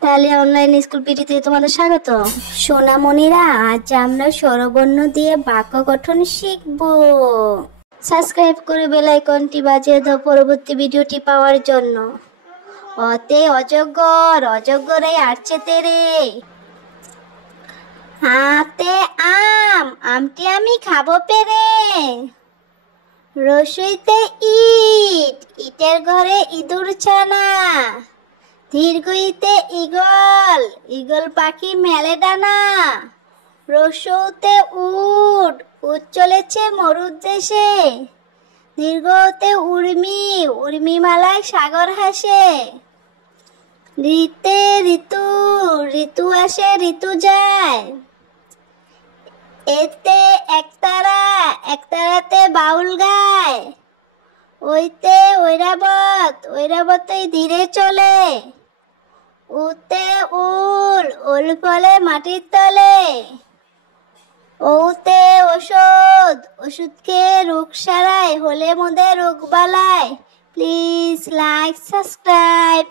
তাহলে online school পিটিতে তোমাদের স্বাগত। সোনামণিরা, আজ আমরা স্বরবর্ণ দিয়ে বাক্য গঠন শিখব। সাবস্ক্রাইব করে বেল আইকনটি বাজিয়ে দাও পরবর্তী ভিডিওটি পাওয়ার জন্য। অতে অজগর, অজগরে আসছে তেরে। আতে আম, আমটি আমি খাবো পেরে। রসইতে ইট, ইটের ঘরে ইঁদুর ছানা। দীর্ঘইতে ঈগল, ঈগল পাখি মেলে ডানা। রসৌতে উট, উট চলেছে মরুর দেশে। দীর্ঘতে উর্মি, উর্মি মালায় সাগর হাসে। ঋতে ঋতু, ঋতু আসে ঋতু যায়। এতে একতারা, একতারাতে বাউল গায়। ওইতে ঐরাবত, ঐরাবতই ধীরে চলে। উতে উল, উল ফলে মাটির তলে। ওতে ওষুধ, ওষুধ খেয়ে রোগ সারায়, হলে মোদের রোগ বালায়। Please like subscribe.